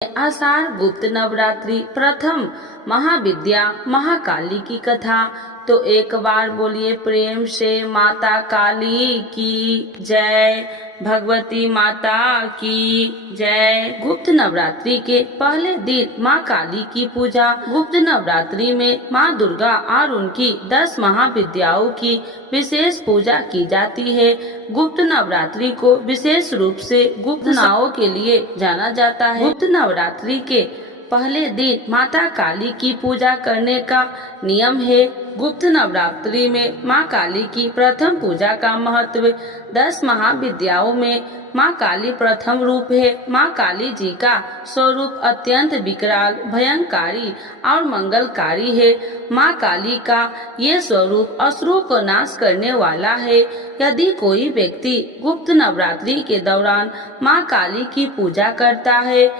आषाढ़ गुप्त नवरात्रि प्रथम महाविद्या महाकाली की कथा। तो एक बार बोलिए प्रेम से माता काली की जय, भगवती माता की जय। गुप्त नवरात्रि के पहले दिन माँ काली की पूजा। गुप्त नवरात्रि में माँ दुर्गा और उनकी 10 महाविद्याओं की विशेष पूजा की जाती है। गुप्त नवरात्रि को विशेष रूप से गुप्त नावों के लिए जाना जाता है। गुप्त नवरात्रि के पहले दिन माता काली की पूजा करने का नियम है। गुप्त नवरात्रि में माँ काली की प्रथम पूजा का महत्व। 10 महाविद्याओं में माँ काली प्रथम रूप है। माँ काली जी का स्वरूप अत्यंत विकराल, भयंकारी और मंगलकारी है। माँ काली का ये स्वरूप असुरों को नाश करने वाला है। यदि कोई व्यक्ति गुप्त नवरात्रि के दौरान माँ काली की पूजा करता है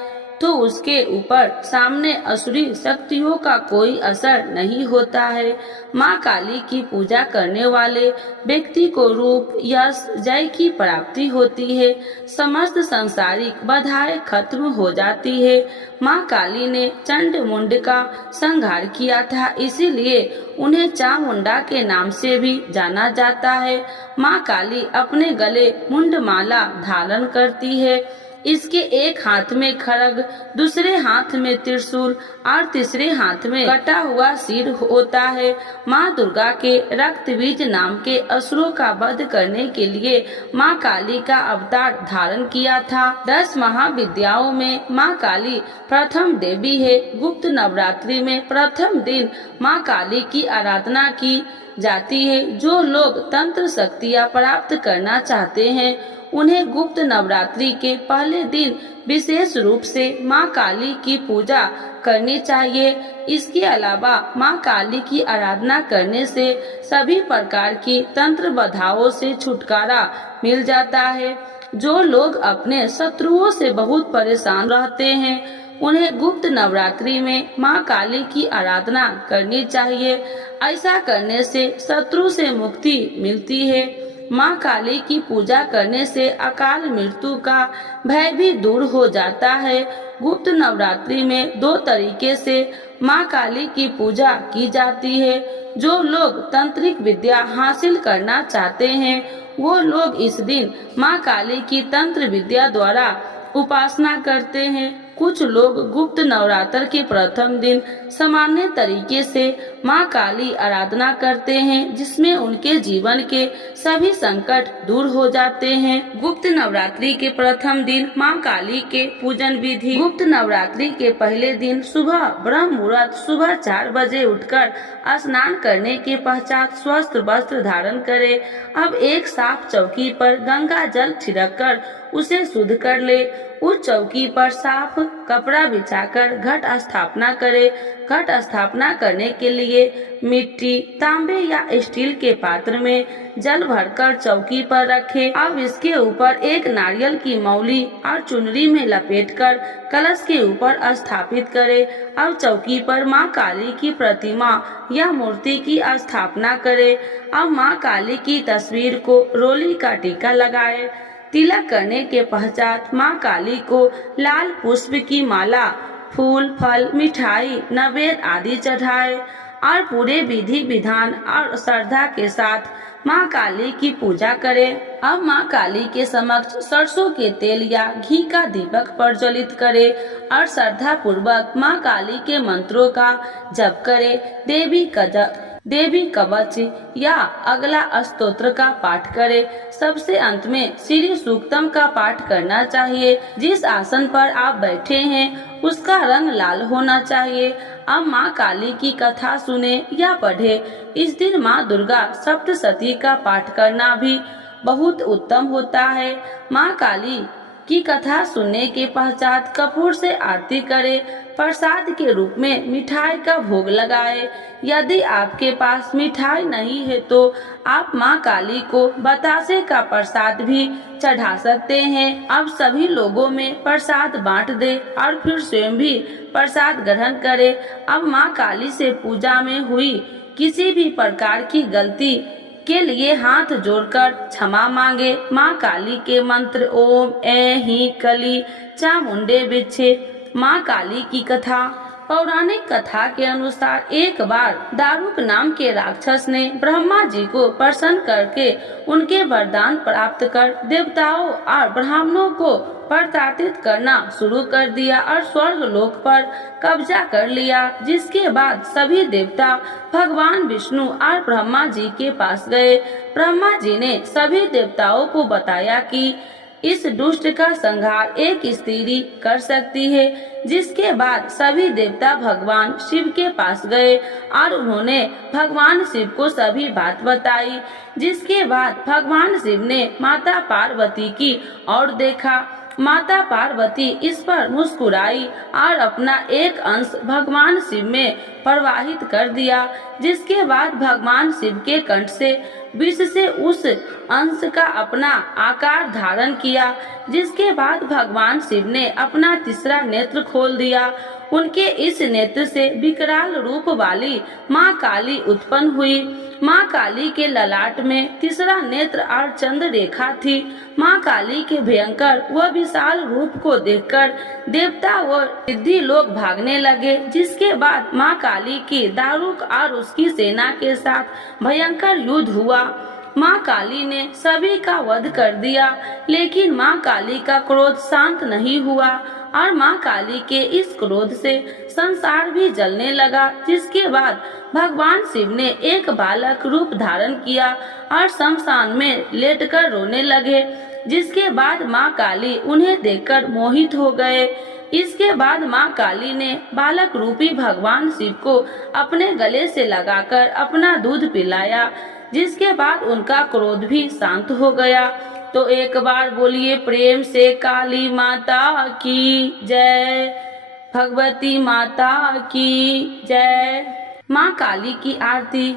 तो उसके ऊपर सामने असुरी शक्तियों का कोई असर नहीं होता है। माँ काली की पूजा करने वाले व्यक्ति को रूप, यश, जय की प्राप्ति होती है। समस्त सांसारिक बाधाएं खत्म हो जाती है। माँ काली ने चंड मुंड का संहार किया था, इसीलिए उन्हें चामुंडा के नाम से भी जाना जाता है। माँ काली अपने गले मुंडमाला धारण करती है। इसके एक हाथ में खड्ग, दूसरे हाथ में त्रिशूल और तीसरे हाथ में कटा हुआ सिर होता है। माँ दुर्गा के रक्त बीज नाम के असुरों का वध करने के लिए माँ काली का अवतार धारण किया था। 10 महाविद्याओं में माँ काली प्रथम देवी है। गुप्त नवरात्रि में प्रथम दिन माँ काली की आराधना की जाती है। जो लोग तंत्र शक्तियाँ प्राप्त करना चाहते हैं उन्हें गुप्त नवरात्रि के पहले दिन विशेष रूप से माँ काली की पूजा करनी चाहिए। इसके अलावा माँ काली की आराधना करने से सभी प्रकार की तंत्र बाधाओं से छुटकारा मिल जाता है। जो लोग अपने शत्रुओं से बहुत परेशान रहते हैं उन्हें गुप्त नवरात्रि में माँ काली की आराधना करनी चाहिए। ऐसा करने से शत्रु से मुक्ति मिलती है। माँ काली की पूजा करने से अकाल मृत्यु का भय भी दूर हो जाता है। गुप्त नवरात्रि में 2 तरीके से माँ काली की पूजा की जाती है। जो लोग तांत्रिक विद्या हासिल करना चाहते हैं वो लोग इस दिन माँ काली की तंत्र विद्या द्वारा उपासना करते हैं। कुछ लोग गुप्त नवरात्र के प्रथम दिन सामान्य तरीके से माँ काली आराधना करते हैं, जिसमें उनके जीवन के सभी संकट दूर हो जाते हैं। गुप्त नवरात्रि के प्रथम दिन माँ काली के पूजन विधि। गुप्त नवरात्रि के पहले दिन सुबह ब्रह्म मुहूर्त सुबह 4 बजे उठकर स्नान करने के पश्चात स्वस्थ वस्त्र धारण करें। अब एक साफ चौकी पर गंगा जल छिड़ककर उसे शुद्ध कर ले। उस चौकी पर साफ कपड़ा बिछाकर घट स्थापना करे। घट स्थापना करने के लिए मिट्टी, तांबे या स्टील के पात्र में जल भरकर चौकी पर रखे। अब इसके ऊपर एक नारियल की मौली और चुनरी में लपेटकर कलश के ऊपर स्थापित करे। अब चौकी पर माँ काली की प्रतिमा या मूर्ति की स्थापना करे। अब माँ काली की तस्वीर को रोली का टीका लगाए। तिलक करने के पश्चात माँ काली को लाल पुष्प की माला, फूल, फल, मिठाई, नैवेद्य आदि चढ़ाए और पूरे विधि विधान और श्रद्धा के साथ माँ काली की पूजा करें। अब माँ काली के समक्ष सरसों के तेल या घी का दीपक प्रज्वलित करे और श्रद्धा पूर्वक माँ काली के मंत्रों का जप करे। देवी कवच या अगला स्तोत्र का पाठ करे। सबसे अंत में श्री सूक्तम का पाठ करना चाहिए। जिस आसन पर आप बैठे हैं उसका रंग लाल होना चाहिए। अब माँ काली की कथा सुने या पढ़े। इस दिन माँ दुर्गा सप्तशती का पाठ करना भी बहुत उत्तम होता है। माँ काली की कथा सुनने के पश्चात कपूर से आरती करे। प्रसाद के रूप में मिठाई का भोग लगाए। यदि आपके पास मिठाई नहीं है तो आप माँ काली को बतासे का प्रसाद भी चढ़ा सकते हैं। अब सभी लोगों में प्रसाद बांट दे और फिर स्वयं भी प्रसाद ग्रहण करे। अब माँ काली से पूजा में हुई किसी भी प्रकार की गलती के लिए हाथ जोड़कर क्षमा मांगे। माँ काली के मंत्र ओम ऐं हीं क्लीं चामुंडे विच्छे माँ काली की कथा। पौराणिक कथा के अनुसार एक बार दारुक नाम के राक्षस ने ब्रह्मा जी को प्रसन्न करके उनके वरदान प्राप्त कर देवताओं और ब्राह्मणों को प्रताड़ित करना शुरू कर दिया और स्वर्ग लोक पर कब्जा कर लिया। जिसके बाद सभी देवता भगवान विष्णु और ब्रह्मा जी के पास गए। ब्रह्मा जी ने सभी देवताओं को बताया कि इस दुष्ट का संहार एक स्त्री कर सकती है। जिसके बाद सभी देवता भगवान शिव के पास गए और उन्होंने भगवान शिव को सभी बात बताई। जिसके बाद भगवान शिव ने माता पार्वती की ओर देखा। माता पार्वती इस पर मुस्कुराई और अपना एक अंश भगवान शिव में प्रवाहित कर दिया। जिसके बाद भगवान शिव के कंठ से विष से उस अंश का अपना आकार धारण किया। जिसके बाद भगवान शिव ने अपना तीसरा नेत्र खोल दिया। उनके इस नेत्र से विकराल रूप वाली माँ काली उत्पन्न हुई। माँ काली के ललाट में तीसरा नेत्र और चंद्र रेखा थी। माँ काली के भयंकर व विशाल रूप को देखकर देवता व सिद्धि लोग भागने लगे। जिसके बाद माँ काली की दारुक और उसकी सेना के साथ भयंकर युद्ध हुआ। माँ काली ने सभी का वध कर दिया, लेकिन माँ काली का क्रोध शांत नहीं हुआ और माँ काली के इस क्रोध से संसार भी जलने लगा। जिसके बाद भगवान शिव ने एक बालक रूप धारण किया और शमशान में लेटकर रोने लगे। जिसके बाद माँ काली उन्हें देखकर मोहित हो गए। इसके बाद माँ काली ने बालक रूपी भगवान शिव को अपने गले से लगाकर अपना दूध पिलाया। जिसके बाद उनका क्रोध भी शांत हो गया। तो एक बार बोलिए प्रेम से काली माता की जय, भगवती माता की जय। माँ काली की आरती।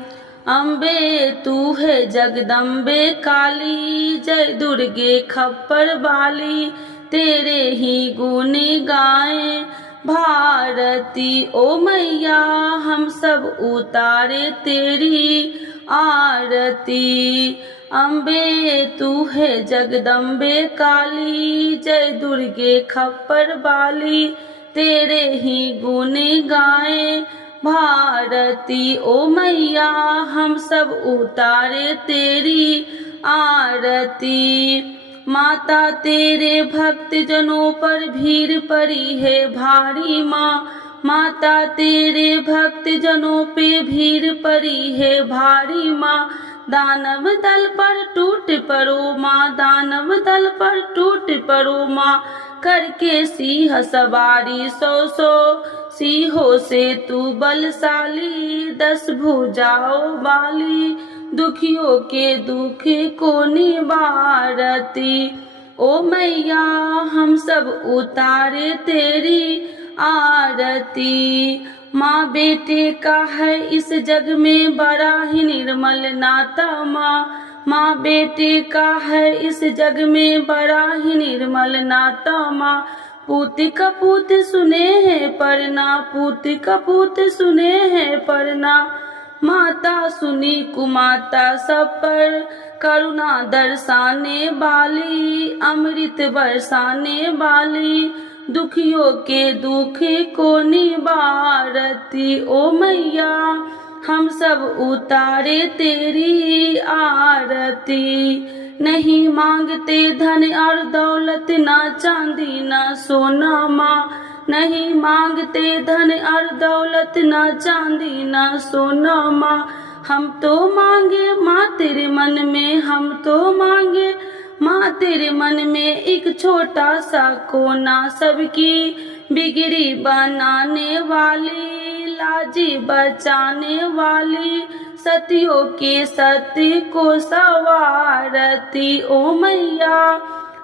अम्बे तू है जगदम्बे काली, जय दुर्गे खप्पर बाली, तेरे ही गुण गाएं भारती। ओ मैया हम सब उतारे तेरी आरती। अम्बे तू है जगदम्बे काली, जय दुर्गे खप्पर बाली, तेरे ही गुण गाएं भारती। ओ मैया हम सब उतारे तेरी आरती। माता तेरे भक्त जनों पर भीड़ पड़ी है भारी माँ, माता तेरे भक्त जनों पे भीड़ पड़ी है भारी माँ। दानव दल पर टूट पड़ो माँ, दानव दल पर टूट पड़ो माँ, करके सिंह सवारी 100 सिंहों से तू बलशाली, 10 भुजाओं वाली, दुखियों के दुख को निवारती। ओ मैया हम सब उतारे तेरी आरती। माँ बेटे का है इस जग में बड़ा ही निर्मल नाता माँ, माँ बेटे का है इस जग में बड़ा ही निर्मल नाता माँ। पूत कपूत सुने हैं परना, पूत कपूत सुने हैं परना, माता सुनी कुमाता सब पर करुणा दर्शाने वाली, अमृत बरसाने वाली, दुखियों के दुख को निवारती। ओ मैया हम सब उतारे तेरी आरती। नहीं मांगते धन और दौलत, ना चांदी ना सोना माँ, नहीं मांगते धन और दौलत, ना चांदी ना सोना माँ। हम तो मांगे माँ तेरे मन में, हम तो मांगे माँ तेरे मन में एक छोटा सा कोना, सबकी बिगड़ी बनाने वाली, लाजी बचाने वाली, सतियों के सत्य को सवारती। ओ मैया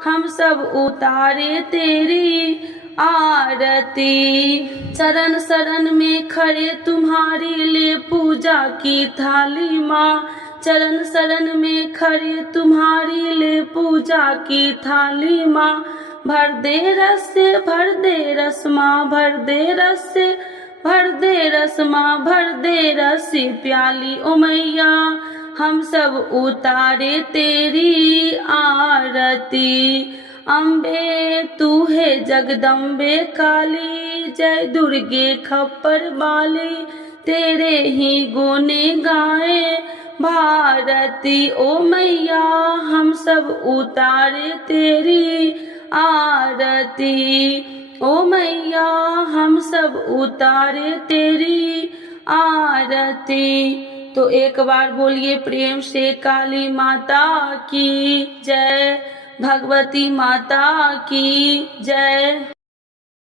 हम सब उतारे तेरी आरती। शरण शरण में खड़े तुम्हारी ले पूजा की थाली माँ, चरण शरण में खड़े तुम्हारी ले पूजा की थाली माँ। भर दे रस से भर दे रस माँ, भर दे रस से भर दे रस माँ, भर दे रस प्याली। ओ मैया हम सब उतारे तेरी आरती। अम्बे तू है जगदम्बे काली, जय दुर्गे खप्पर वाली, तेरे ही गुने गाए भारती ओ मैया, हम सब उतारे तेरी आरती। ओ मैया हम सब उतारे तेरी आरती। तो एक बार बोलिए प्रेम से काली माता की जय, भगवती माता की जय।